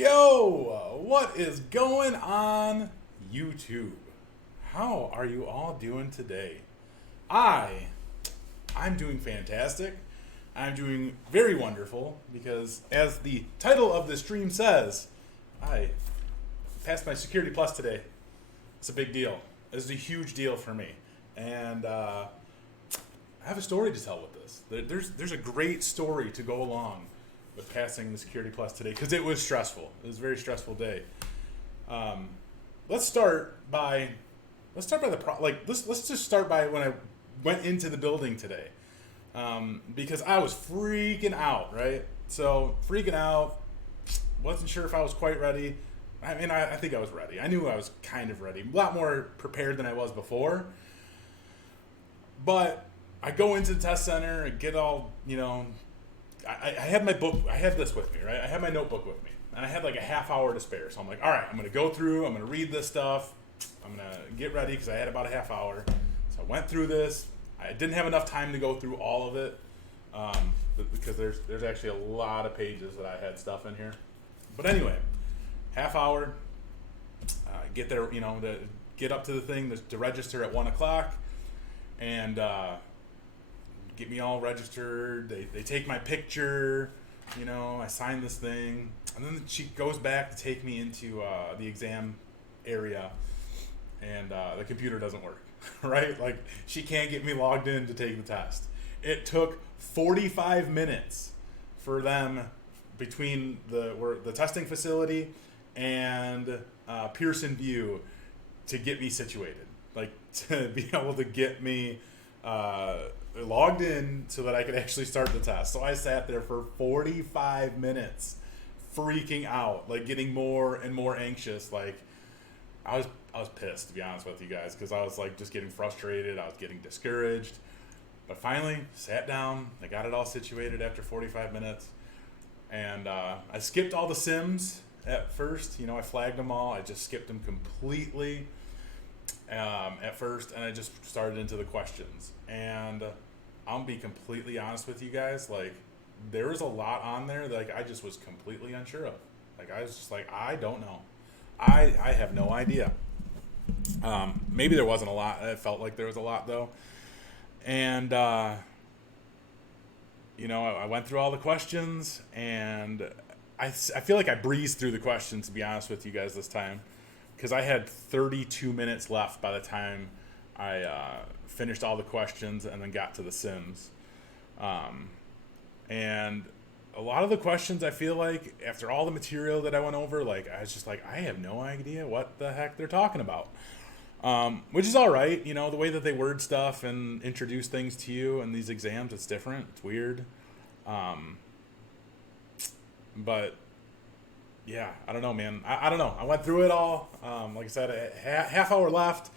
Yo, what is going on YouTube? How are you all doing today? I I'm doing fantastic. I'm doing very wonderful because as the title of the stream says, I passed my Security Plus today. It's a big deal. It's a huge deal for me. And I have a story to tell with this. There's a great story to go along with passing the Security Plus today because it was stressful. It was a very stressful day. Let's start by let's just start by when I went into the building today, because I was freaking out. Right, so freaking out. Wasn't sure if I was quite ready. I mean, I think I was ready. I knew I was kind of ready, a lot more prepared than I was before. But I go into the test center and get all, I had my book, I have this with me, right? I have my notebook with me, and I had like a half hour to spare. So I'm like, all right, I'm going to go through, I'm going to read this stuff, I'm going to get ready because I had about a half hour. So I went through this. I didn't have enough time to go through all of it, because there's actually a lot of pages that I had stuff in here. But anyway, half hour, get there, to get up to the thing to register at 1 o'clock, and get me all registered. They take my picture, I sign this thing, and then she goes back to take me into the exam area, and the computer doesn't work, right? Like, she can't get me logged in to take the test. It took 45 minutes for them between the testing facility and Pearson View to get me situated, like to be able to get me logged in so that I could actually start the test. So I sat there for 45 minutes freaking out, like getting more and more anxious. Like I was pissed, to be honest with you guys, because I was like just getting frustrated. I was getting discouraged. But finally sat down. I got it all situated after 45 minutes. And I skipped all the sims at first. I flagged them all. I just skipped them completely at first, and I just started into the questions. And I'll be completely honest with you guys. Like, there was a lot on there that I just was completely unsure of. Like, I was just like, I don't know. I have no idea. Maybe there wasn't a lot. It felt like there was a lot, though. And I went through all the questions, and I feel like I breezed through the questions, to be honest with you guys, this time, because I had 32 minutes left by the time I finished all the questions and then got to the sims. And a lot of the questions, I feel like, after all the material that I went over, like, I was just like, I have no idea what the heck they're talking about. Which is all right, the way that they word stuff and introduce things to you in these exams, it's different, it's weird. But yeah, I don't know, man. I don't know. I went through it all. Like I said, a half hour left.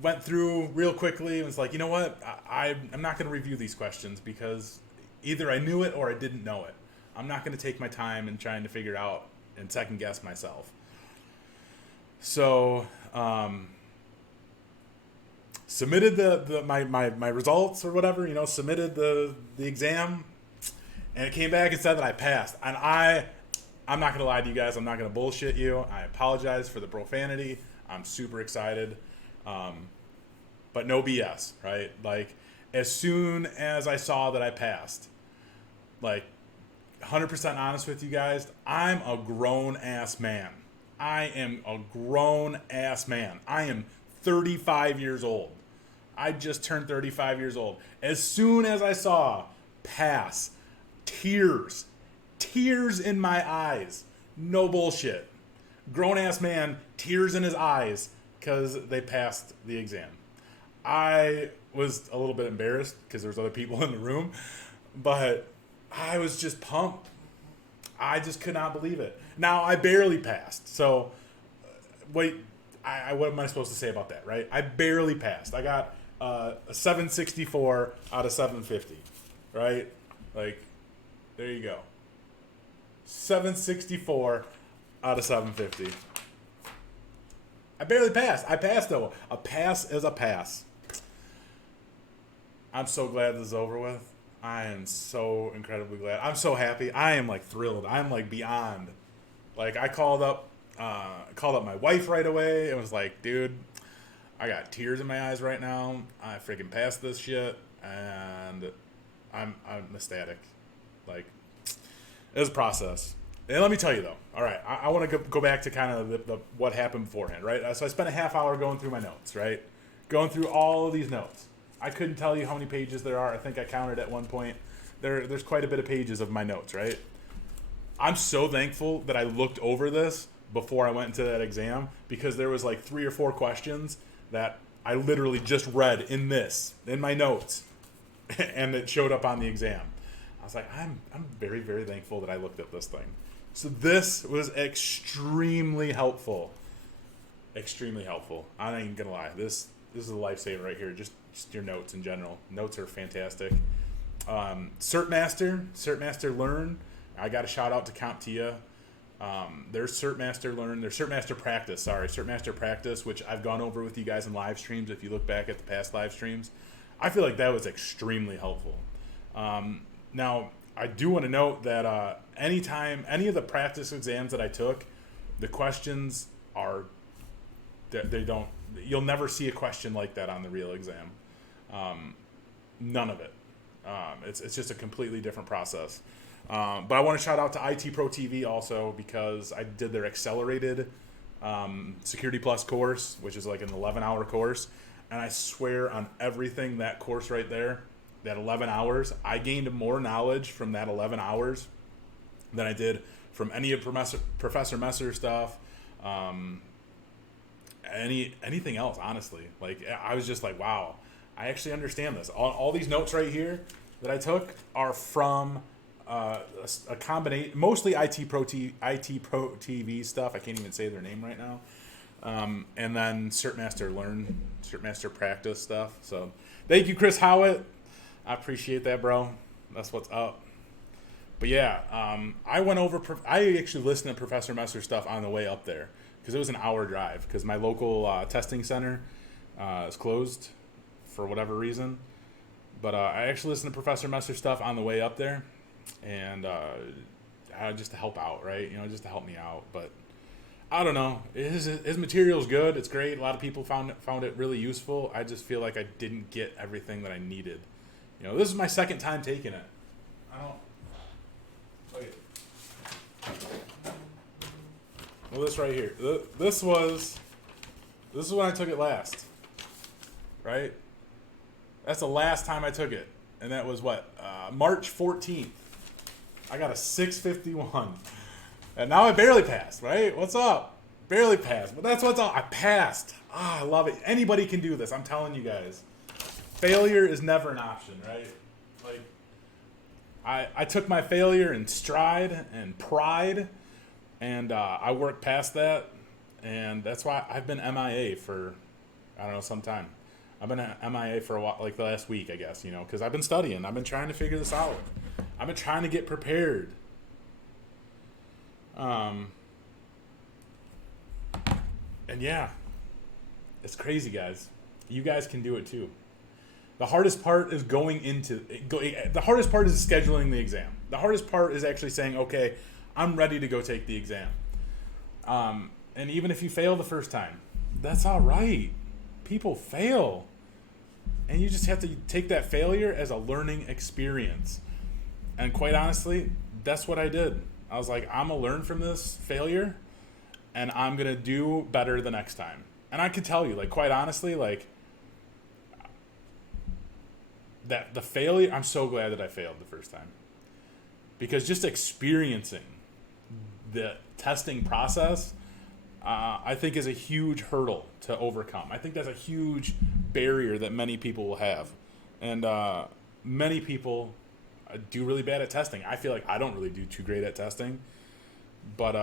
Went through real quickly and was like, you know what? I'm not going to review these questions because either I knew it or I didn't know it. I'm not going to take my time in trying to figure out and second guess myself. So, submitted my results or whatever, submitted the exam, and it came back and said that I passed. And I'm not gonna lie to you guys, I'm not gonna bullshit you. I apologize for the profanity. I'm super excited, but no BS, right? Like, as soon as I saw that I passed, like, 100% honest with you guys, I'm a grown ass man. I am a grown ass man. I am 35 years old. I just turned 35 years old. As soon as I saw pass, tears in my eyes. No bullshit. Grown ass man, tears in his eyes because they passed the exam. I was a little bit embarrassed because there's other people in the room, but I was just pumped. I just could not believe it. Now, I barely passed. So, what am I supposed to say about that, right? I barely passed. I got a 764 out of 750, right? Like, there you go. 764 out of 750. I barely passed. I passed, though. A pass is a pass. I'm so glad this is over with. I am so incredibly glad. I'm so happy. I am, like, thrilled. I'm, like, beyond Like I called up my wife right away. It was like, dude, I got tears in my eyes right now. I freaking passed this shit, and I'm ecstatic. Like, it was a process. And let me tell you though. All right, I want to go back to kind of the what happened beforehand, right? So I spent a half hour going through my notes, right? Going through all of these notes. I couldn't tell you how many pages there are. I think I counted at one point. There's quite a bit of pages of my notes, right? I'm so thankful that I looked over this before I went into that exam, because there was like 3 or 4 questions that I literally just read in my notes, and it showed up on the exam. I was like, I'm very, very thankful that I looked at this thing. So this was extremely helpful. Extremely helpful. I ain't gonna lie. This is a lifesaver right here. Just your notes in general. Notes are fantastic. CertMaster Learn. I got a shout out to CompTIA. There's CertMaster Learn. There's CertMaster Practice. CertMaster Practice, which I've gone over with you guys in live streams. If you look back at the past live streams, I feel like that was extremely helpful. Now, I do want to note that anytime any of the practice exams that I took, the questions are they don't. You'll never see a question like that on the real exam. None of it. It's just a completely different process. But I want to shout out to IT Pro TV also, because I did their accelerated Security Plus course, which is like an 11-hour course. And I swear on everything, that course right there, that 11 hours, I gained more knowledge from that 11 hours than I did from any of Professor Messer's stuff, anything else, honestly. Like, I was just like, wow, I actually understand this. All these notes right here that I took are from a combination, mostly IT Pro TV stuff. I can't even say their name right now. And then CertMaster Learn, CertMaster Practice stuff. So thank you, Chris Howitt. I appreciate that, bro. That's what's up. But yeah, I actually listened to Professor Messer stuff on the way up there, because it was an hour drive, because my local testing center is closed for whatever reason. But I actually listened to Professor Messer stuff on the way up there, and just to help out, right? Just to help me out. But I don't know. His material's good. It's great. A lot of people found it really useful. I just feel like I didn't get everything that I needed. This is my second time taking it. Wait. Well, this right here. This is when I took it last. Right? That's the last time I took it. And that was March 14th. I got a 651. And now I barely passed, right? What's up? Barely passed. But that's what's up. I passed. I love it. Anybody can do this. I'm telling you guys. Failure is never an option, right? Like, I took my failure in stride and pride, and I worked past that, and that's why I've been MIA for, I don't know, some time. I've been MIA for a while, like the last week, I guess, because I've been studying. I've been trying to figure this out. I've been trying to get prepared. And yeah, it's crazy, guys. You guys can do it too. The hardest part is the hardest part is scheduling the exam. The hardest part is actually saying, okay, I'm ready to go take the exam. And even if you fail the first time, that's all right. People fail. And you just have to take that failure as a learning experience. And quite honestly, that's what I did. I was like, I'm going to learn from this failure, and I'm going to do better the next time. And I could tell you, like, quite honestly, like, that the failure, I'm so glad that I failed the first time. Because just experiencing the testing process, I think is a huge hurdle to overcome. I think that's a huge barrier that many people will have. And many people do really bad at testing. I feel like I don't really do too great at testing. But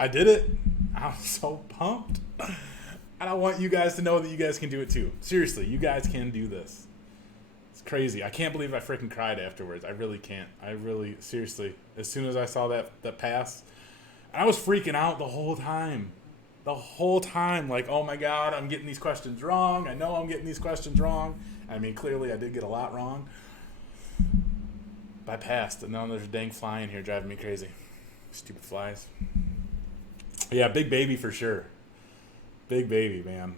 I did it. I'm so pumped. And I want you guys to know that you guys can do it too. Seriously, you guys can do this. It's crazy. I can't believe I freaking cried afterwards. I really can't. Seriously. As soon as I saw that pass, I was freaking out the whole time. Like, oh my God, I'm getting these questions wrong. I know I'm getting these questions wrong. I mean, clearly I did get a lot wrong. But I passed, and now there's a dang fly in here driving me crazy. Stupid flies. Yeah, big baby for sure. Big baby, man.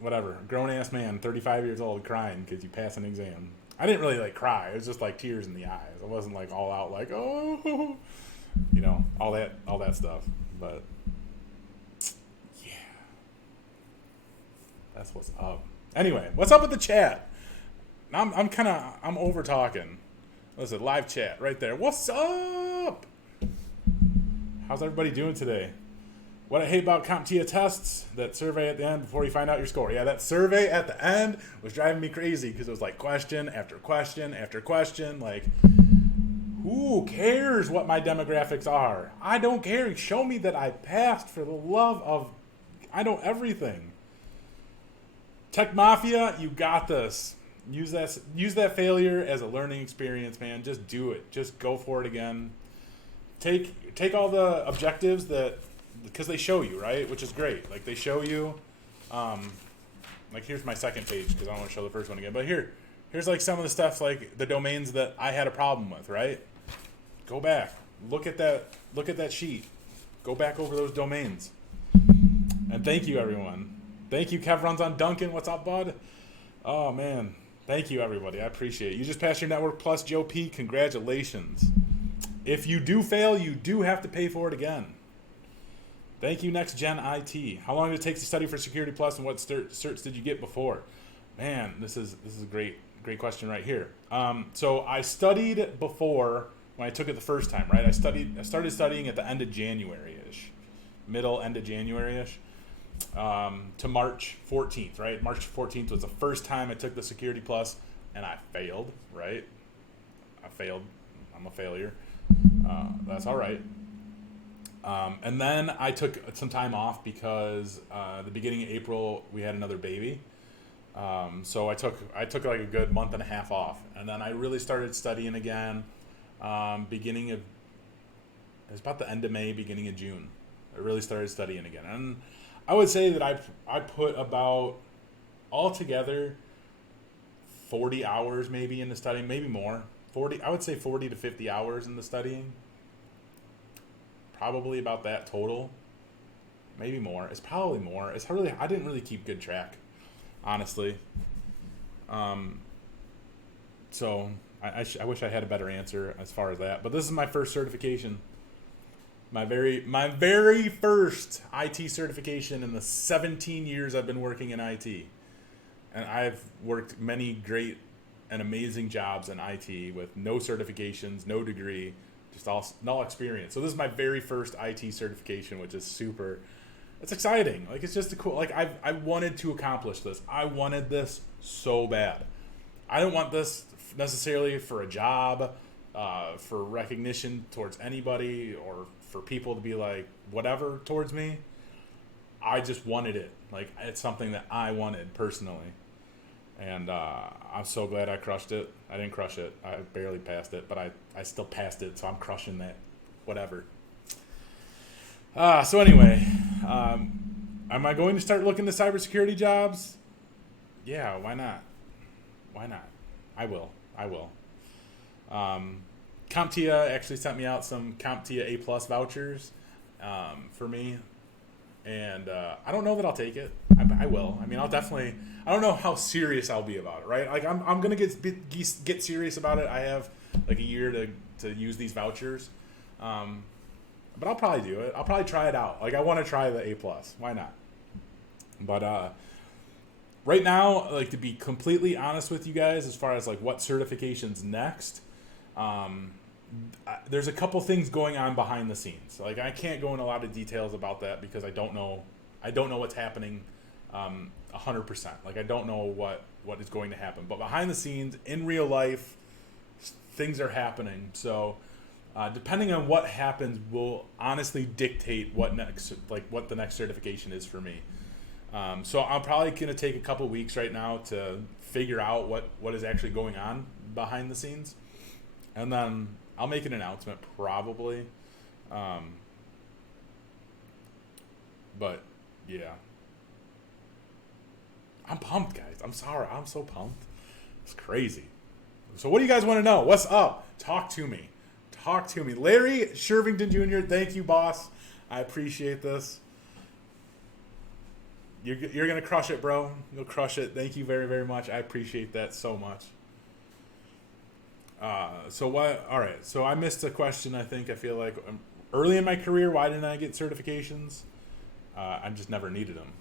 Whatever. Grown ass man, 35 years old, crying because you passed an exam. I didn't really like cry. It was just like tears in the eyes. I wasn't like all out like, oh, you know, all that stuff. But yeah, that's what's up. Anyway, what's up with the chat? I'm over talking. Listen, live chat right there. What's up? How's everybody doing today? What I hate about CompTIA tests, that survey at the end before you find out your score. Yeah, that survey at the end was driving me crazy because it was like question after question after question. Like, who cares what my demographics are? I don't care. Show me that I passed, for the love of, I know everything. Tech Mafia, you got this. Use that failure as a learning experience, man. Just do it. Just go for it again. Take all the objectives that, because they show you, right? Which is great. Like, they show you, like, here's my second page because I don't want to show the first one again. But here's like some of the stuff, like the domains that I had a problem with, right? Go back. Look at that sheet. Go back over those domains. And thank you, everyone. Thank you. Kev runs on Duncan. What's up, bud? Oh, man. Thank you, everybody. I appreciate it. You just passed your Network Plus, Joe P. Congratulations. If you do fail, you do have to pay for it again. Thank you, Next Gen IT. How long did it take to study for Security Plus, and what certs did you get before? Man, this is a great question right here. So I studied before when I took it the first time, right? I started studying at the end of January-ish, end of January-ish, to March 14th, right? March 14th was the first time I took the Security Plus, and I failed, right? I failed. I'm a failure. That's all right. And then I took some time off because the beginning of April we had another baby. So I took like a good month and a half off, and then I really started studying again. It was about the end of May, beginning of June. I really started studying again, and I would say that I put about altogether 40 hours maybe into studying, maybe more. 40. I would say 40 to 50 hours in the studying. Probably about that total. Maybe more. It's probably more. I didn't really keep good track, honestly. So I wish I had a better answer as far as that. But this is my first certification. My very first IT certification in the 17 years I've been working in IT. And I've worked many great and amazing jobs in IT with no certifications, no degree, just all experience. So this is my very first IT certification, which is it's exciting. Like, it's just cool, like, I wanted to accomplish this. I wanted this so bad. I don't want this necessarily for a job, for recognition towards anybody, or for people to be like whatever towards me. I just wanted it. Like, it's something that I wanted personally. And I'm so glad I crushed it. I didn't crush it. I barely passed it, but I still passed it, so I'm crushing that. Whatever. So anyway, am I going to start looking to cybersecurity jobs? Yeah, why not? Why not? I will. CompTIA actually sent me out some CompTIA A+ vouchers for me. And I don't know that I'll take it. I will. I mean, I'll definitely. I don't know how serious I'll be about it, right? Like, I'm gonna get serious about it. I have like a year to use these vouchers, but I'll probably do it. I'll probably try it out. Like, I want to try the A+. Why not? But right now, like, to be completely honest with you guys, as far as like what certifications next, there's a couple things going on behind the scenes. Like, I can't go in a lot of details about that because I don't know what's happening 100%. Like, I don't know what is going to happen. But behind the scenes, in real life, things are happening. So depending on what happens will honestly dictate what the next certification is for me. So I'm probably going to take a couple weeks right now to figure out what is actually going on behind the scenes. And then I'll make an announcement probably. But yeah. I'm pumped, guys. I'm sorry. I'm so pumped. It's crazy. So what do you guys want to know? What's up? Talk to me. Talk to me. Larry Shervington Jr., thank you, boss. I appreciate this. You're going to crush it, bro. You'll crush it. Thank you very, very much. I appreciate that so much. All right. So I missed a question, I think. I feel like early in my career, why didn't I get certifications? I just never needed them.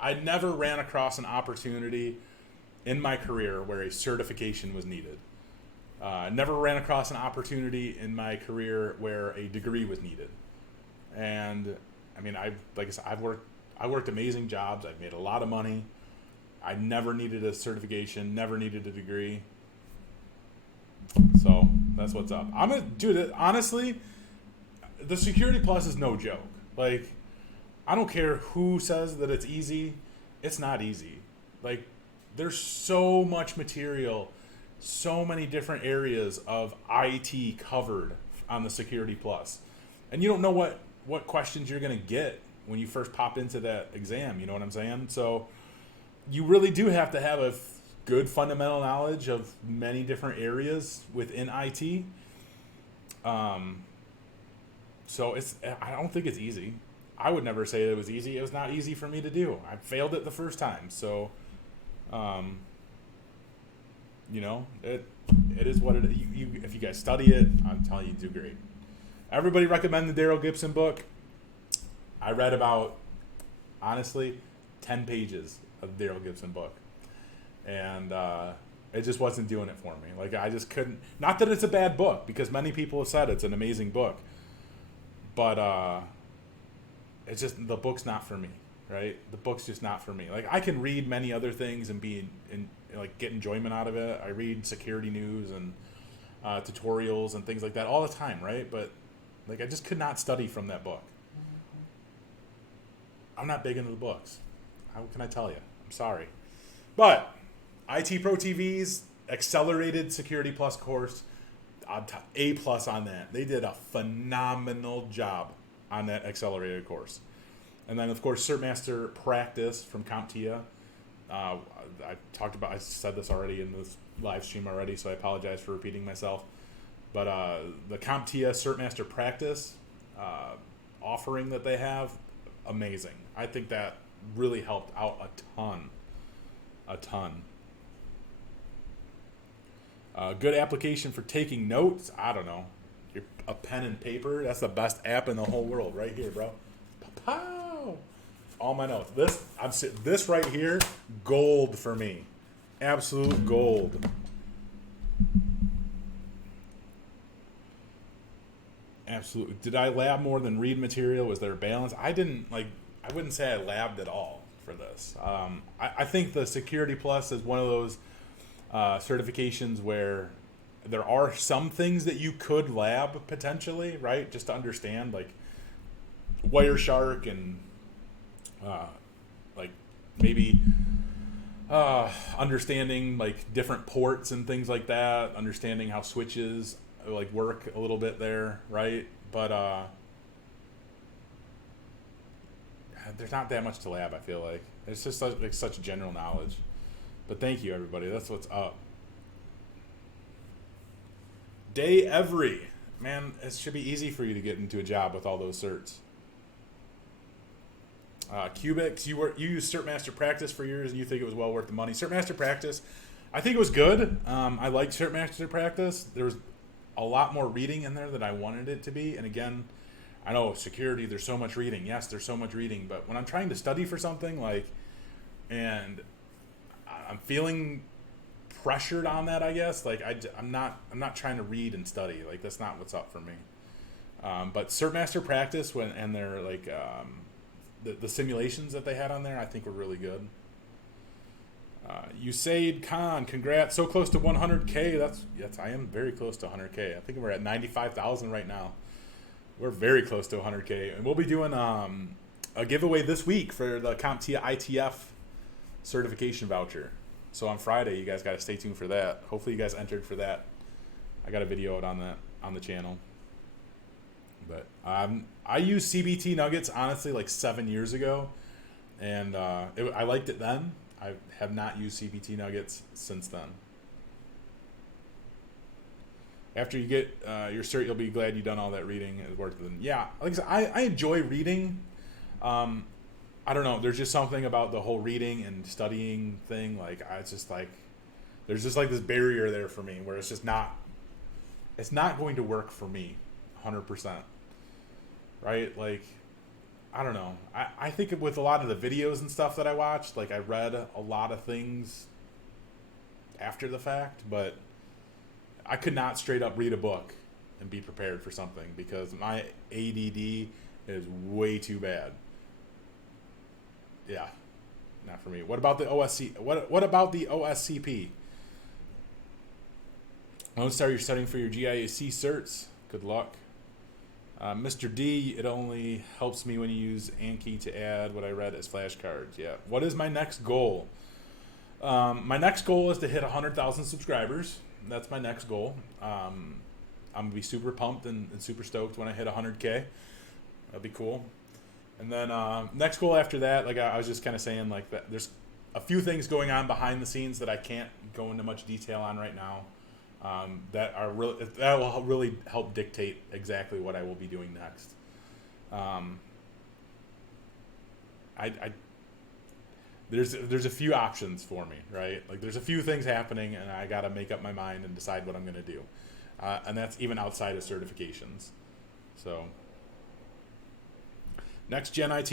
I never ran across an opportunity in my career where a certification was needed. Never ran across an opportunity in my career where a degree was needed. And I mean, like I said, I worked amazing jobs. I've made a lot of money. I never needed a certification, never needed a degree. So that's what's up. I'm gonna do it. Honestly, the Security Plus is no joke. Like, I don't care who says that it's easy. It's not easy. Like, there's so much material, so many different areas of IT covered on the Security Plus, and you don't know what questions you're gonna get when you first pop into that exam. You know what I'm saying? So you really do have to have a good fundamental knowledge of many different areas within IT. So I don't think it's easy. I would never say it was easy. It was not easy for me to do. I failed it the first time. So, it is what it is. If you guys study it, I'm telling you, do great. Everybody recommend the Daryl Gibson book. I read about, honestly, 10 pages of the Daryl Gibson book. And it just wasn't doing it for me. Like, I just couldn't. Not that it's a bad book, because many people have said it's an amazing book. But it's just, the book's not for me, right? The book's just not for me. Like, I can read many other things and get enjoyment out of it. I read security news and tutorials and things like that all the time, right? But like, I just could not study from that book. I'm not big into the books. How can I tell you? I'm sorry. But IT Pro TV's Accelerated Security Plus course, A+ on that. They did a phenomenal job on that accelerated course. And then, of course, CertMaster Practice from CompTIA. I said this already in this live stream already, so I apologize for repeating myself. But the CompTIA CertMaster Practice offering that they have, amazing. I think that really helped out a ton. Good application for taking notes. I don't know. A pen and paper. That's the best app in the whole world, right here, bro. Pow! All my notes. This right here, gold for me. Absolute gold. Absolutely. Did I lab more than read material? Was there a balance? I wouldn't say I labbed at all for this. I think the Security Plus is one of those certifications where there are some things that you could lab potentially, right? Just to understand, like Wireshark and like maybe understanding like different ports and things like that, understanding how switches like work a little bit there, right? But there's not that much to lab, I feel like. It's just such general knowledge. But thank you, everybody. That's what's up. Day Every. Man, it should be easy for you to get into a job with all those certs. Cubics, you used CertMaster Practice for years and you think it was well worth the money. CertMaster Practice, I think it was good. I liked CertMaster Practice. There was a lot more reading in there than I wanted it to be. And again, I know security, there's so much reading. Yes, there's so much reading. But when I'm trying to study for something, and I'm feeling pressured on that, I guess. Like, I'm not trying to read and study. Like, that's not what's up for me. But CertMaster Practice, and their like the simulations that they had on there, I think were really good. Usaid Khan, congrats! So close to 100K. That's I am very close to 100K. I think we're at 95,000 right now. We're very close to 100K, and we'll be doing a giveaway this week for the CompTIA ITF certification voucher. So on Friday, you guys got to stay tuned for that. Hopefully, you guys entered for that. I got a video out on the channel. But I used CBT Nuggets honestly like 7 years ago, and I liked it then. I have not used CBT Nuggets since then. After you get your cert, you'll be glad you've done all that reading. It's worth it. Yeah, like I said, I enjoy reading. I don't know. There's just something about the whole reading and studying thing. Like, it's just like, there's just like this barrier there for me where it's not going to work for me 100%. Right? Like, I don't know. I think with a lot of the videos and stuff that I watched, like I read a lot of things after the fact, but I could not straight up read a book and be prepared for something because my ADD is way too bad. Yeah, not for me. What about the OSC? What about the OSCP? Lone Star, you're studying for your GIAC certs. Good luck. Mr. D, it only helps me when you use Anki to add what I read as flashcards. Yeah. What is my next goal? My next goal is to hit 100,000 subscribers. That's my next goal. I'm going to be super pumped and super stoked when I hit 100K. That'd be cool. And then next goal after that, like I was just kind of saying, like that there's a few things going on behind the scenes that I can't go into much detail on right now. That will really help dictate exactly what I will be doing next. There's a few options for me, right? Like there's a few things happening, and I got to make up my mind and decide what I'm going to do, and that's even outside of certifications. So. Next Gen IT,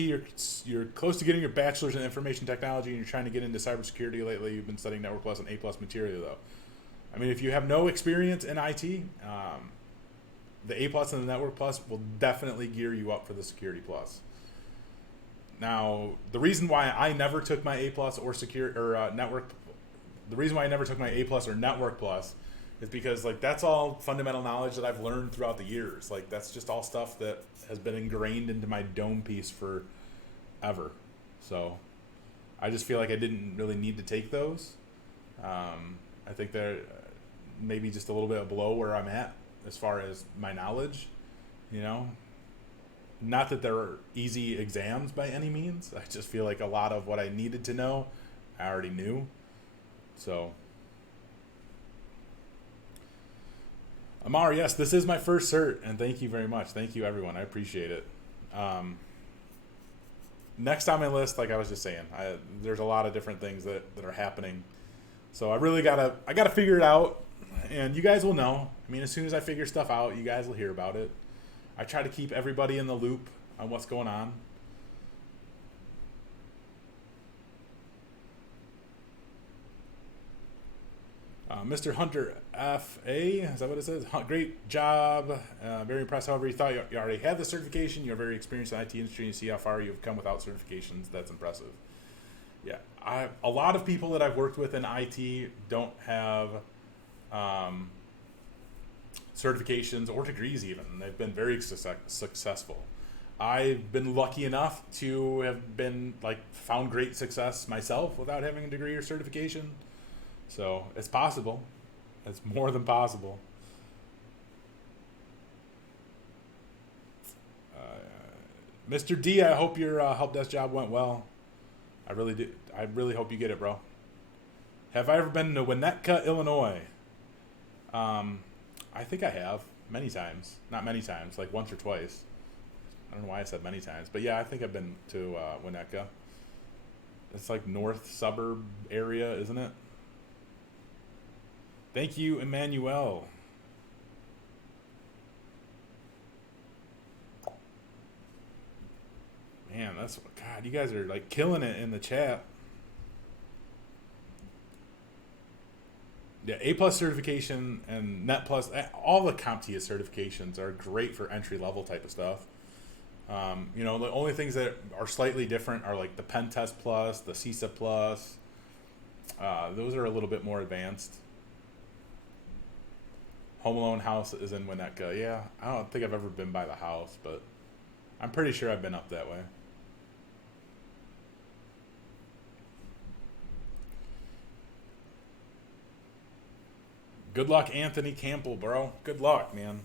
you're close to getting your bachelor's in information technology, and you're trying to get into cybersecurity. Lately, you've been studying Network Plus and A Plus material, though. I mean, if you have no experience in IT, the A Plus and the Network Plus will definitely gear you up for the Security Plus. Now, the reason why I never took my A Plus or Network, the reason why I never took my A Plus or Network Plus is because like that's all fundamental knowledge that I've learned throughout the years. Like that's just all stuff that has been ingrained into my dome piece forever. So I just feel like I didn't really need to take those. I think they're maybe just a little bit below where I'm at as far as my knowledge, you know. Not that they're easy exams by any means. I just feel like a lot of what I needed to know, I already knew. So Amar, yes, this is my first cert, and thank you very much. Thank you, everyone. I appreciate it. Next on my list, like I was just saying, there's a lot of different things that are happening. So I really gotta figure it out, and you guys will know. I mean, as soon as I figure stuff out, you guys will hear about it. I try to keep everybody in the loop on what's going on. Mr. Hunter F.A., is that what it says? Great job. Very impressed. However, you thought you already had the certification. You're very experienced in the IT industry, and you see how far you've come without certifications. That's impressive. Yeah. A lot of people that I've worked with in IT don't have certifications or degrees even. They've been very successful. I've been lucky enough to have been found great success myself without having a degree or certification. So it's possible. It's more than possible. Mr. D, I hope your help desk job went well. I really do. I really hope you get it, bro. Have I ever been to Winnetka, Illinois? I think I have many times. Not many times, like once or twice. I don't know why I said many times, but yeah, I think I've been to Winnetka. It's like north suburb area, isn't it? Thank you, Emmanuel. Man, God, you guys are killing it in the chat. Yeah, A plus certification and Net plus, all the CompTIA certifications are great for entry level type of stuff. The only things that are slightly different are the Pen Test Plus, the CISA Plus. Those are a little bit more advanced. Home Alone house is in Winnetka. Yeah, I don't think I've ever been by the house, but I'm pretty sure I've been up that way. Good luck, Anthony Campbell, bro. Good luck, man.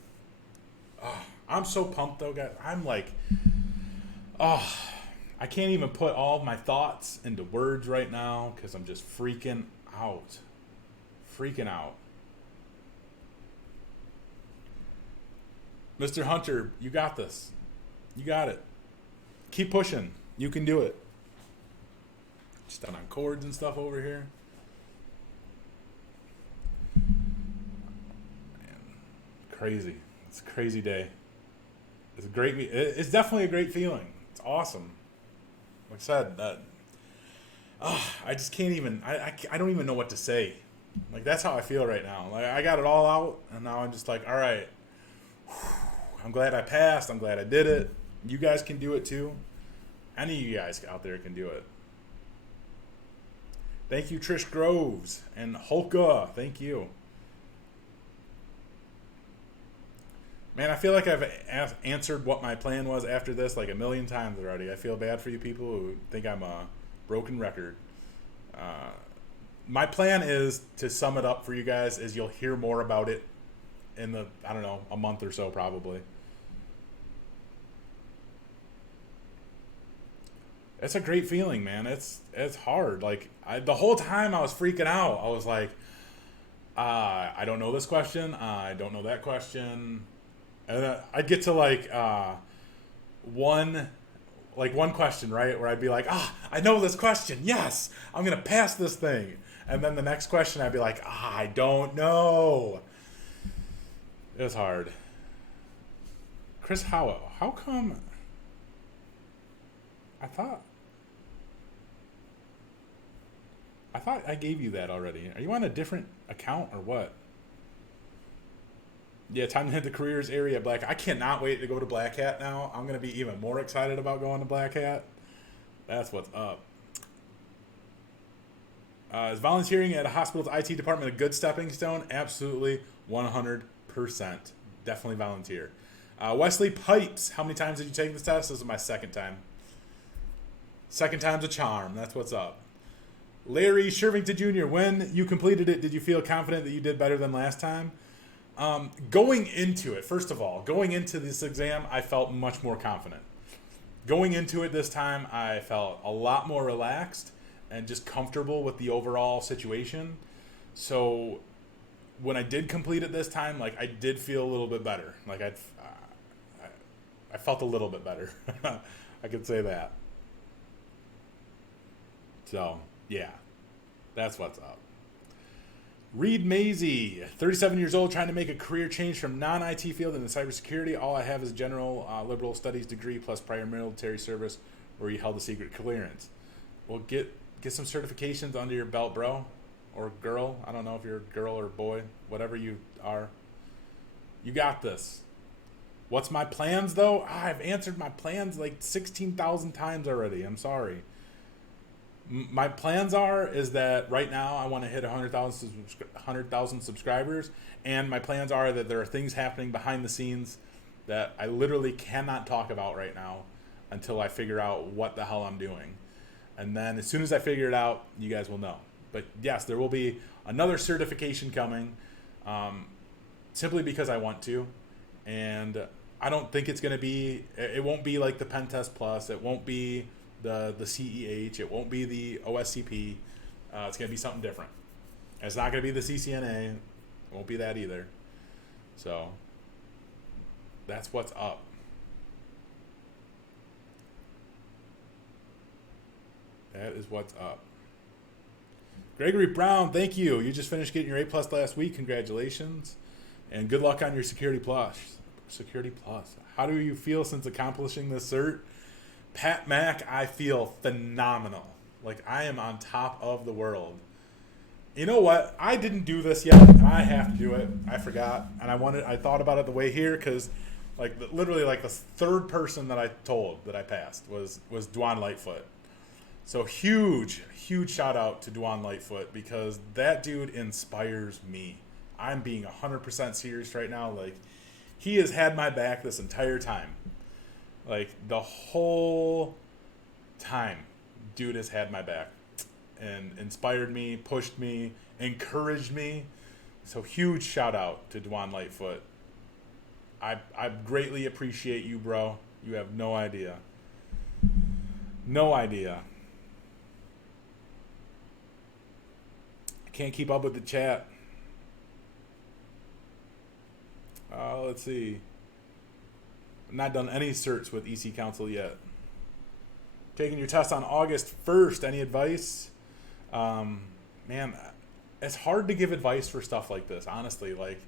Oh, I'm so pumped, though, guys. I'm I can't even put all of my thoughts into words right now because I'm just freaking out. Freaking out. Mr. Hunter, you got this. You got it. Keep pushing. You can do it. Just done on chords and stuff over here. Man, crazy. It's a crazy day. It's a great. It's definitely a great feeling. It's awesome. Like I said, I just can't even. I don't even know what to say. Like that's how I feel right now. Like I got it all out, and now I'm just like, all right. I'm glad I passed. I'm glad I did it. You guys can do it too. Any of you guys out there can do it. Thank you, Trish Groves and Holka. Thank you. Man, I feel like I've answered what my plan was after this like a million times already. I feel bad for you people who think I'm a broken record. My plan is to sum it up for you guys is you'll hear more about it in the, I don't know, a month or so probably. It's a great feeling, man. It's hard. Like the whole time I was freaking out. I was like, I don't know this question. I don't know that question. And then I'd get to like one question, right? Where I'd be like, I know this question. Yes, I'm going to pass this thing. And then the next question I'd be like, I don't know. It was hard. Chris Howell, how come? I thought I gave you that already. Are you on a different account or what? Yeah, time to hit the careers area, Black. I cannot wait to go to Black Hat now. I'm going to be even more excited about going to Black Hat. That's what's up. Is volunteering at a hospital's IT department a good stepping stone? Absolutely, 100%. Definitely volunteer. Wesley Pipes, how many times did you take this test? This is my second time. Second time's a charm. That's what's up. Larry Shervington Jr., when you completed it, did you feel confident that you did better than last time? Going into it, first of all, going into this exam, I felt much more confident. Going into it this time, I felt a lot more relaxed and just comfortable with the overall situation. So when I did complete it this time, like I did feel a little bit better. Like I felt a little bit better. I could say that. So yeah, that's what's up. Reed Maisie, 37 years old, trying to make a career change from non-IT field into cybersecurity. All I have is a general liberal studies degree plus prior military service where you held a secret clearance. Well, get some certifications under your belt, bro. Or girl. I don't know if you're a girl or boy. Whatever you are. You got this. What's my plans, though? I've answered my plans like 16,000 times already. I'm sorry. My plans is that right now I want to hit 100,000 subscribers, and my plans are that there are things happening behind the scenes that I literally cannot talk about right now until I figure out what the hell I'm doing. And then as soon as I figure it out, you guys will know. But yes, there will be another certification coming, simply because I want to, and I don't think it's going to be, it won't be like the Pen Test Plus, it won't be the CEH, it won't be the OSCP, it's going to be something different. It's not going to be the CCNA, it won't be that either. So that's what's up. That is what's up. Gregory Brown, thank you. You just finished getting your A+ last week. Congratulations. And good luck on your Security Plus. Security Plus. How do you feel since accomplishing this cert? Pat Mac, I feel phenomenal. Like I am on top of the world. You know what? I didn't do this yet. I have to do it. I forgot. And I thought about it the way here because literally the third person that I told that I passed was Dwan Lightfoot. So huge shout out to Dwan Lightfoot because that dude inspires me. I'm being 100% serious right now. Like he has had my back this entire time. Like the whole time, dude has had my back and inspired me, pushed me, encouraged me. So huge shout out to Dwan Lightfoot. I greatly appreciate you, bro. You have no idea. No idea. I can't keep up with the chat. Let's see. Not done any certs with EC Council yet. Taking your test on August 1st. Any advice? Man, it's hard to give advice for stuff like this, honestly. Like,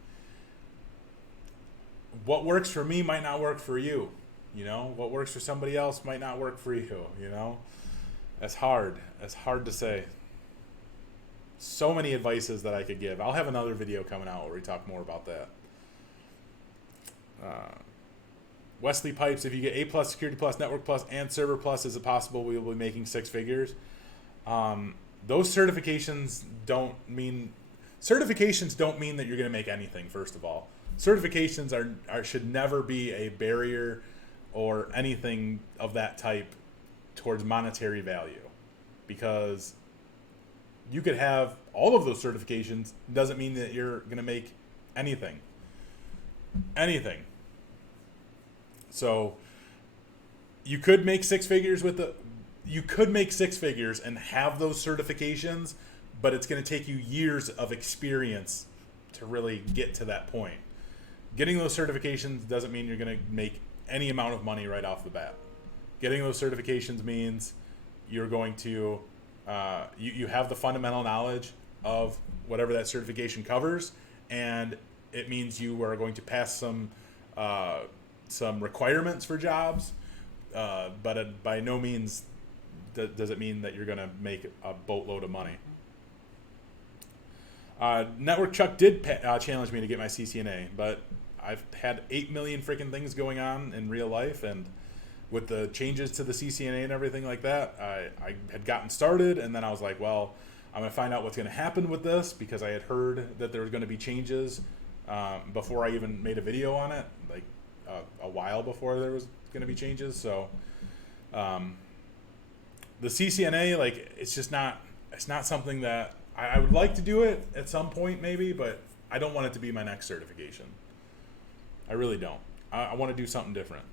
what works for me might not work for you. You know, what works for somebody else might not work for you. You know, it's hard. It's hard to say. So many advices that I could give. I'll have another video coming out where we talk more about that. Wesley Pipes, if you get A+, Security Plus, Network Plus, and Server Plus, is it possible we will be making six figures? Those certifications don't mean that you're going to make anything, first of all. Certifications should never be a barrier or anything of that type towards monetary value, because you could have all of those certifications, doesn't mean that you're going to make anything. So you could make six figures and have those certifications, but it's going to take you years of experience to really get to that point. Getting those certifications doesn't mean you're going to make any amount of money right off the bat. Getting those certifications means you're going to you have the fundamental knowledge of whatever that certification covers, and it means you are going to pass some requirements for jobs, but by no means does it mean that you're going to make a boatload of money. Network Chuck did challenge me to get my CCNA, but I've had 8 million freaking things going on in real life, and with the changes to the CCNA and everything like that, I had gotten started, and then I was like, well, I'm going to find out what's going to happen with this, because I had heard that there was going to be changes before I even made a video on it, like a while before there was going to be changes. So the CCNA, like, it's not something that I would like to do it at some point maybe, but I don't want it to be my next certification. I really don't. I want to do something different.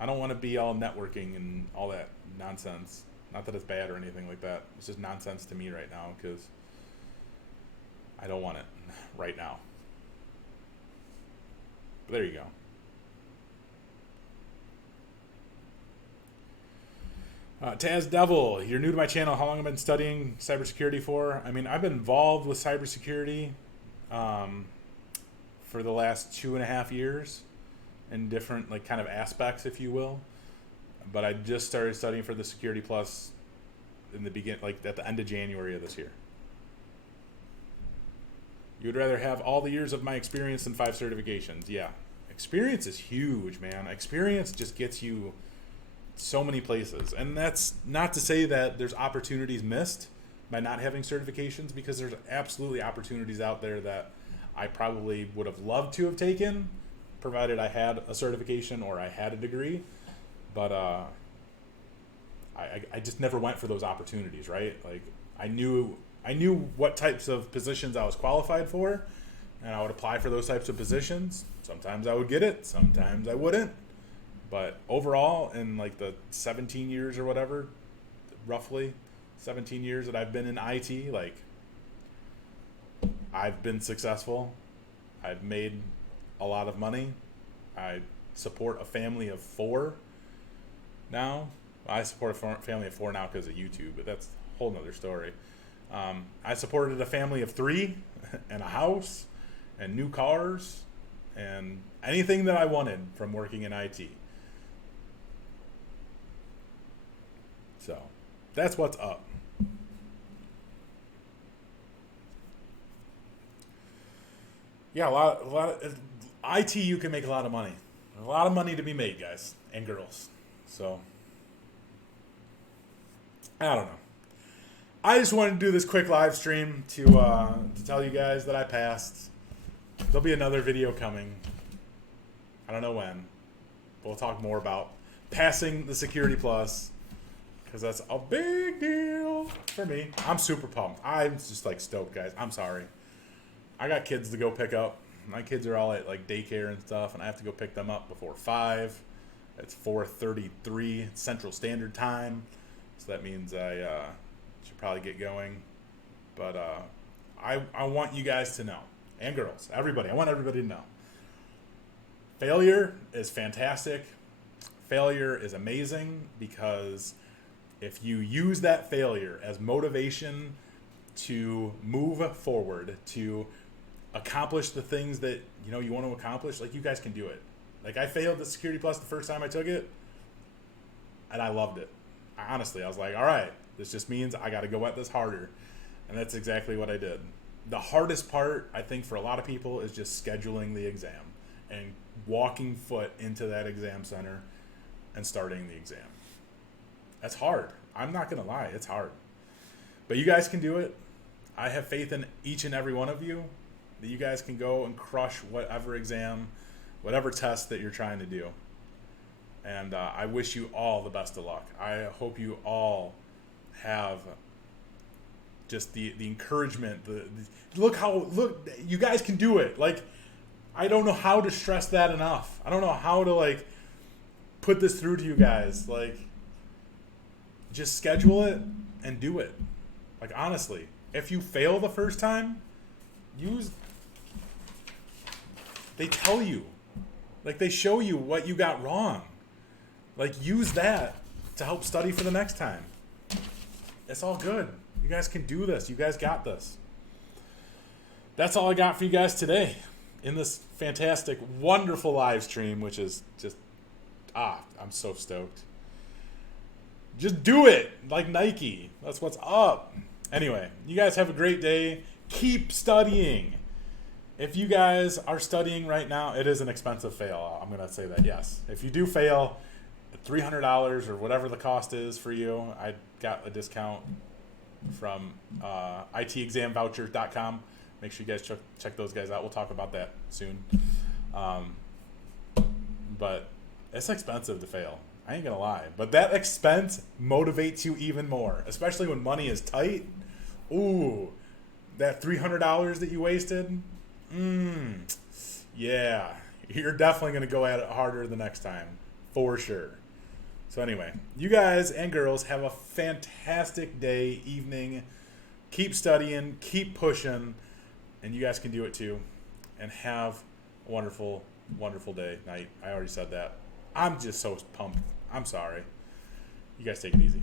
I don't want to be all networking and all that nonsense. Not that it's bad or anything like that. It's just nonsense to me right now, because I don't want it right now. But there you go. Taz Devil, you're new to my channel. How long have I been studying cybersecurity for? I mean, I've been involved with cybersecurity for the last 2.5 years in different, like, kind of aspects, if you will. But I just started studying for the Security Plus in the like at the end of January of this year. You would rather have all the years of my experience than 5 certifications. Yeah. Experience is huge, man. Experience just gets you so many places. And that's not to say that there's opportunities missed by not having certifications, because there's absolutely opportunities out there that I probably would have loved to have taken, provided I had a certification or I had a degree. But I just never went for those opportunities, right? Like, I knew what types of positions I was qualified for, and I would apply for those types of positions. Sometimes I would get it, sometimes I wouldn't. But overall, in like the 17 years or whatever, roughly 17 years that I've been in IT, like, I've been successful. I've made a lot of money. I support a family of 4 now. I support a family of 4 now because of YouTube, but that's a whole nother story. I supported a family of 3 and a house and new cars and anything that I wanted from working in IT. So that's what's up. Yeah, a lot of IT. You can make a lot of money. A lot of money to be made, guys and girls. So I don't know. I just wanted to do this quick live stream to tell you guys that I passed. There'll be another video coming. I don't know when. We'll talk more about passing the Security Plus, because that's a big deal for me. I'm super pumped. I'm just like stoked, guys. I'm sorry. I got kids to go pick up. My kids are all at like daycare and stuff, and I have to go pick them up before 5. It's 4:33 Central Standard Time, so that means I should probably get going. But I want you guys to know, and girls, everybody. I want everybody to know. Failure is fantastic. Failure is amazing because if you use that failure as motivation to move forward, to accomplish the things that you want to accomplish, like, you guys can do it. Like, I failed the Security Plus the first time I took it, and I loved it. Honestly, I was like, all right, this just means I got to go at this harder. And that's exactly what I did. The hardest part, I think, for a lot of people is just scheduling the exam and walking foot into that exam center and starting the exam. That's hard. I'm not going to lie. It's hard. But you guys can do it. I have faith in each and every one of you that you guys can go and crush whatever exam, whatever test that you're trying to do. And I wish you all the best of luck. I hope you all have just the encouragement. Look, you guys can do it. Like, I don't know how to stress that enough. I don't know how to, like, put this through to you guys. Like, just schedule it and do it. Like, honestly, if you fail the first time, they tell you. Like, they show you what you got wrong. Like, use that to help study for the next time. It's all good. You guys can do this. You guys got this. That's all I got for you guys today in this fantastic, wonderful live stream, which is just, I'm so stoked. Just do it like Nike. That's what's up. Anyway, you guys have a great day. Keep studying. If you guys are studying right now, it is an expensive fail. I'm going to say that, yes. If you do fail, $300 or whatever the cost is for you, I got a discount from itexamvoucher.com. Make sure you guys check those guys out. We'll talk about that soon. But it's expensive to fail. I ain't going to lie. But that expense motivates you even more, especially when money is tight. Ooh, that $300 that you wasted, yeah, you're definitely going to go at it harder the next time, for sure. So anyway, you guys and girls have a fantastic day, evening. Keep studying, keep pushing, and you guys can do it too. And have a wonderful, wonderful day, night. I already said that. I'm just so pumped. I'm sorry. You guys take it easy.